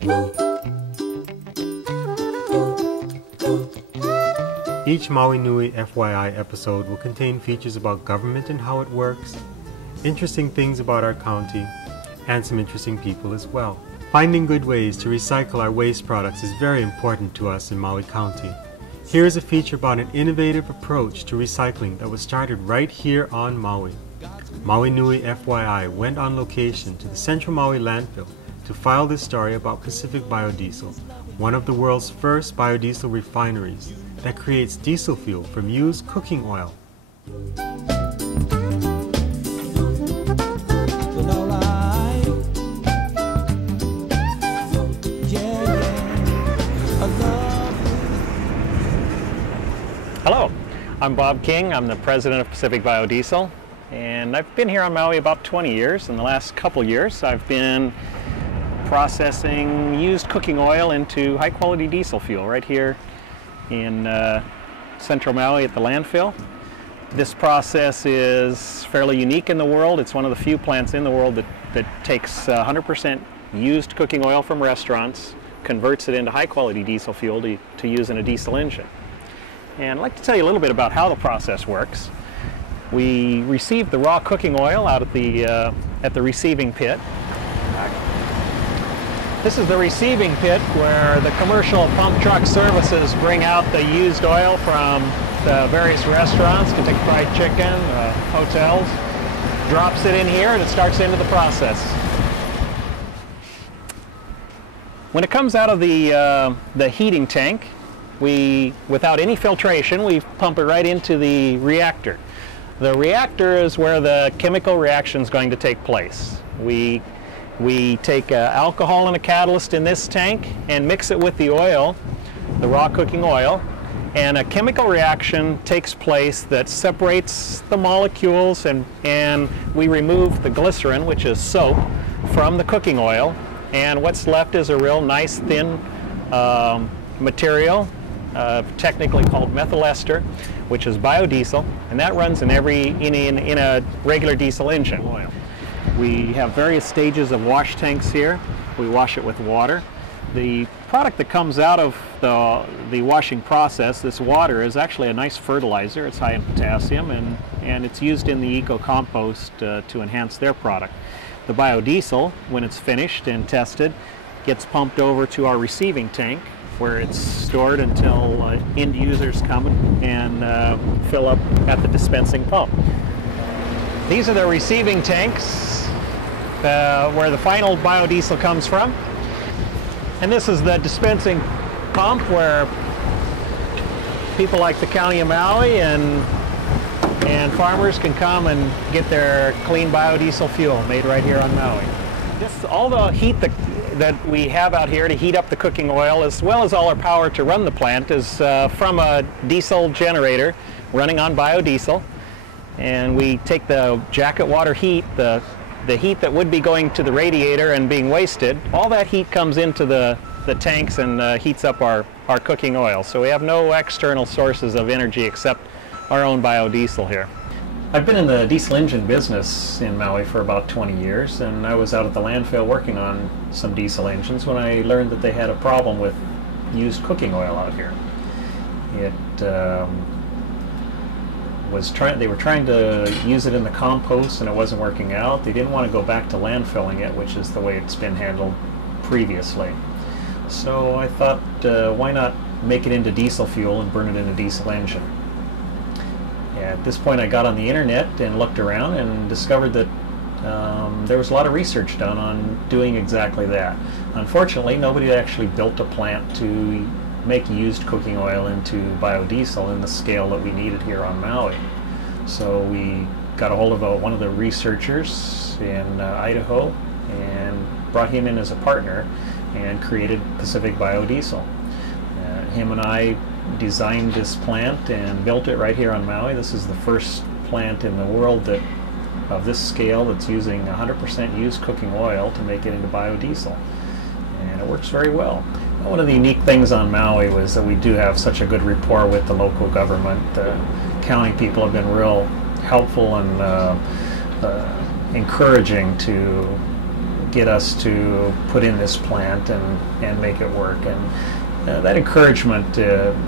Each Maui Nui FYI episode will contain features about government and how it works, interesting things about our county, and some interesting people as well. Finding good ways to recycle our waste products is very important to us in Maui County. Here is a feature about an innovative approach to recycling that was started right here on Maui. Maui Nui FYI went on location to the Central Maui landfill to file this story about Pacific Biodiesel, one of the world's first biodiesel refineries that creates diesel fuel from used cooking oil. Hello, I'm Bob King. I'm the president of Pacific Biodiesel, and I've been here on Maui about 20 years. In the last couple years, I've been processing used cooking oil into high-quality diesel fuel right here in Central Maui at the landfill. This process is fairly unique in the world. It's one of the few plants in the world that takes 100% used cooking oil from restaurants, converts it into high-quality diesel fuel to use in a diesel engine. And I'd like to tell you a little bit about how the process works. We receive the raw cooking oil out at the receiving pit. This is the receiving pit where the commercial pump truck services bring out the used oil from the various restaurants, Kentucky Fried Chicken, hotels, drops it in here and it starts into the process. When it comes out of the heating tank, without any filtration, we pump it right into the reactor. The reactor is where the chemical reaction is going to take place. We take alcohol and a catalyst in this tank and mix it with the oil, the raw cooking oil, and a chemical reaction takes place that separates the molecules, and we remove the glycerin, which is soap, from the cooking oil, and what's left is a real nice thin material, technically called methyl ester, which is biodiesel, and that runs in a regular diesel engine. We have various stages of wash tanks here. We wash it with water. The product that comes out of the washing process, this water, is actually a nice fertilizer. It's high in potassium, and it's used in the eco-compost to enhance their product. The biodiesel, when it's finished and tested, gets pumped over to our receiving tank, where it's stored until end users come and fill up at the dispensing pump. These are the receiving tanks where the final biodiesel comes from. And this is the dispensing pump where people like the County of Maui and farmers can come and get their clean biodiesel fuel made right here on Maui. All the heat that we have out here to heat up the cooking oil, as well as all our power to run the plant, is from a diesel generator running on biodiesel. And we take the jacket water heat, the heat that would be going to the radiator and being wasted, all that heat comes into the tanks and heats up our cooking oil. So we have no external sources of energy except our own biodiesel here. I've been in the diesel engine business in Maui for about 20 years, and I was out at the landfill working on some diesel engines when I learned that they had a problem with used cooking oil out here. They were trying to use it in the compost and it wasn't working out. They didn't want to go back to landfilling it, which is the way it's been handled previously. So I thought, why not make it into diesel fuel and burn it in a diesel engine? At this point I got on the internet and looked around and discovered that there was a lot of research done on doing exactly that. Unfortunately, nobody had actually built a plant to make used cooking oil into biodiesel in the scale that we needed here on Maui. So we got a hold of one of the researchers in Idaho and brought him in as a partner and created Pacific Biodiesel. Him and I designed this plant and built it right here on Maui. This is the first plant in the world of this scale that's using 100% used cooking oil to make it into biodiesel. And it works very well. One of the unique things on Maui was that we do have such a good rapport with the local government. The county people have been real helpful and encouraging to get us to put in this plant and make it work. And that encouragement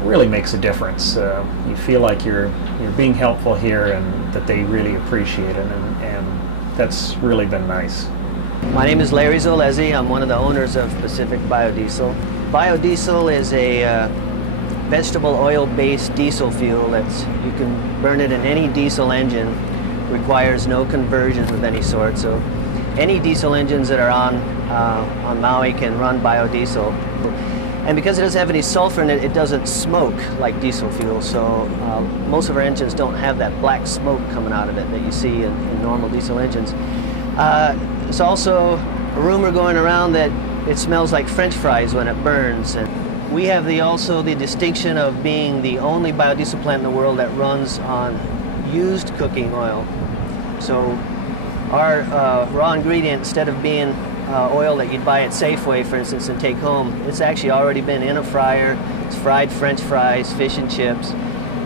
really makes a difference. You feel like you're being helpful here, and that they really appreciate it, and that's really been nice. My name is Larry Zolezi. I'm one of the owners of Pacific Biodiesel. Biodiesel is a vegetable oil-based diesel fuel you can burn it in any diesel engine. Requires no conversions of any sort. So any diesel engines that are on Maui can run biodiesel. And because it doesn't have any sulfur in it, it doesn't smoke like diesel fuel. So most of our engines don't have that black smoke coming out of it that you see in normal diesel engines. There's also a rumor going around that it smells like French fries when it burns. And we have also the distinction of being the only biodiesel plant in the world that runs on used cooking oil. So our raw ingredient, instead of being oil that you'd buy at Safeway, for instance, and take home, it's actually already been in a fryer. It's fried French fries, fish and chips,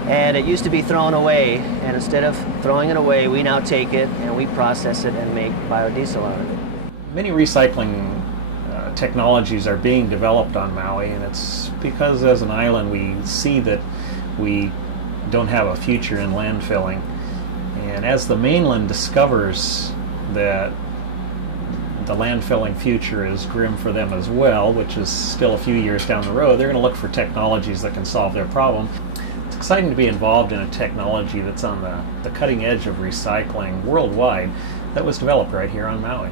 and it used to be thrown away. And instead of throwing it away, we now take it and we process it and make biodiesel out of it. Many recycling technologies are being developed on Maui, and it's because as an island we see that we don't have a future in landfilling. And as the mainland discovers that the landfilling future is grim for them as well, which is still a few years down the road, they're going to look for technologies that can solve their problem. It's exciting to be involved in a technology that's on the cutting edge of recycling worldwide that was developed right here on Maui.